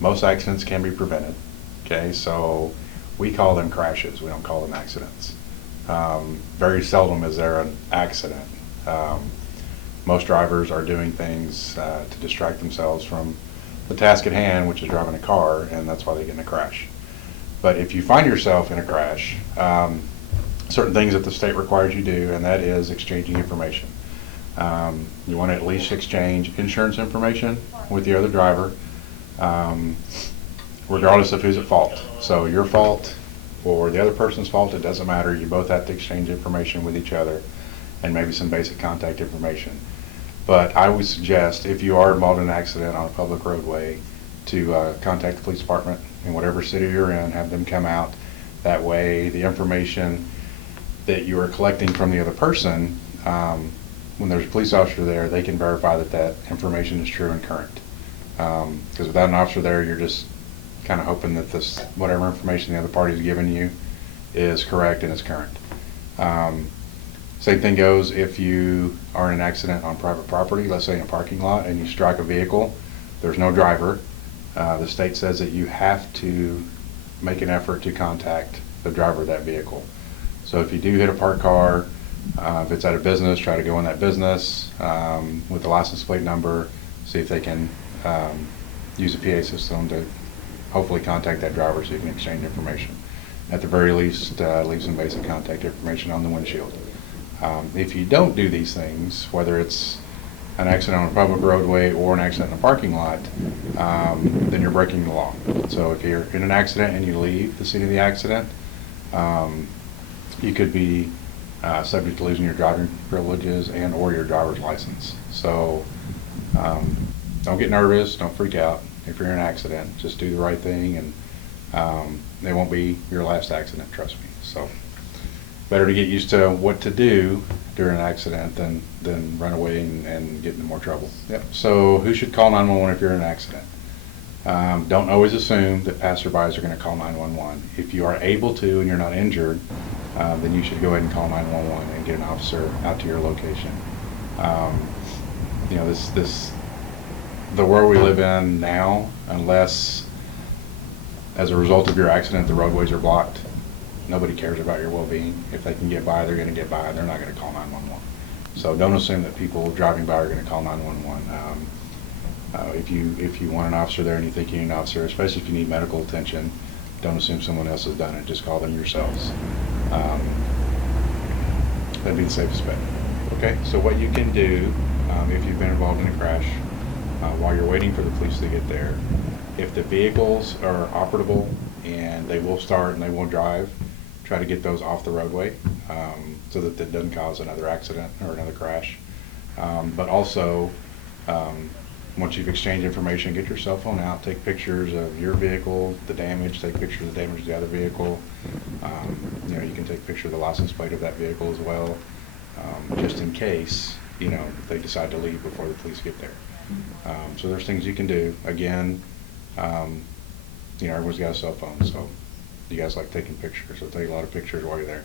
Most accidents can be prevented. Okay, so we call them crashes. We don't call them accidents. Very seldom is there an accident. Most drivers are doing things to distract themselves from the task at hand, which is driving a car, and that's why they get in a crash. But if you find yourself in a crash, certain things that the state requires you do, and that is exchanging information. You want to at least exchange insurance information with the other driver, regardless of who's at fault. So your fault or the other person's fault, it doesn't matter. You both have to exchange information with each other and maybe some basic contact information. But I would suggest, if you are involved in an accident on a public roadway, to contact the police department in whatever city you're in, have them come out. That way the information that you are collecting from the other person, when there's a police officer there, they can verify that that information is true and current. Because without an officer there, you're just kind of hoping that this, whatever information the other party is giving you is correct and is current. Same thing goes if you are in an accident on private property, let's say in a parking lot, and you strike a vehicle, there's no driver. The state says that you have to make an effort to contact the driver of that vehicle. So if you do hit a parked car, if it's at a business, try to go in that business with the license plate number, see if they can use a PA system to hopefully contact that driver so you can exchange information. At the very least, leave some basic contact information on the windshield. If you don't do these things, whether it's an accident on a public roadway or an accident in a parking lot, then you're breaking the law. So if you're in an accident and you leave the scene of the accident, you could be subject to losing your driving privileges and or your driver's license. So don't get nervous, don't freak out. If you're in an accident, just do the right thing, and it won't be your last accident, trust me. So better to get used to what to do during an accident than run away and get into more trouble. Yep. So who should call 911 if you're in an accident? Don't always assume that passerbys are going to call 911. If you are able to and you're not injured, then you should go ahead and call 911 and get an officer out to your location. You know, the world we live in now, unless as a result of your accident the roadways are blocked, nobody cares about your well-being. If they can get by, they're going to get by. They're not going to call 911. So don't assume that people driving by are going to call 911. If you want an officer there and you think you need an officer, especially if you need medical attention, don't assume someone else has done it. Just call them yourselves. That'd be the safest bet. Okay, so what you can do if you've been involved in a crash, while you're waiting for the police to get there, if the vehicles are operable and they will start and they will drive, try to get those off the roadway so that it doesn't cause another accident or another crash. But also, once you've exchanged information, get your cell phone out, take pictures of your vehicle, the damage, take pictures of the damage of the other vehicle. You know, you can take a picture of the license plate of that vehicle as well, just in case, you know, they decide to leave before the police get there. So there's things you can do. Again, you know, everyone's got a cell phone, so you guys like taking pictures, so take a lot of pictures while you're there.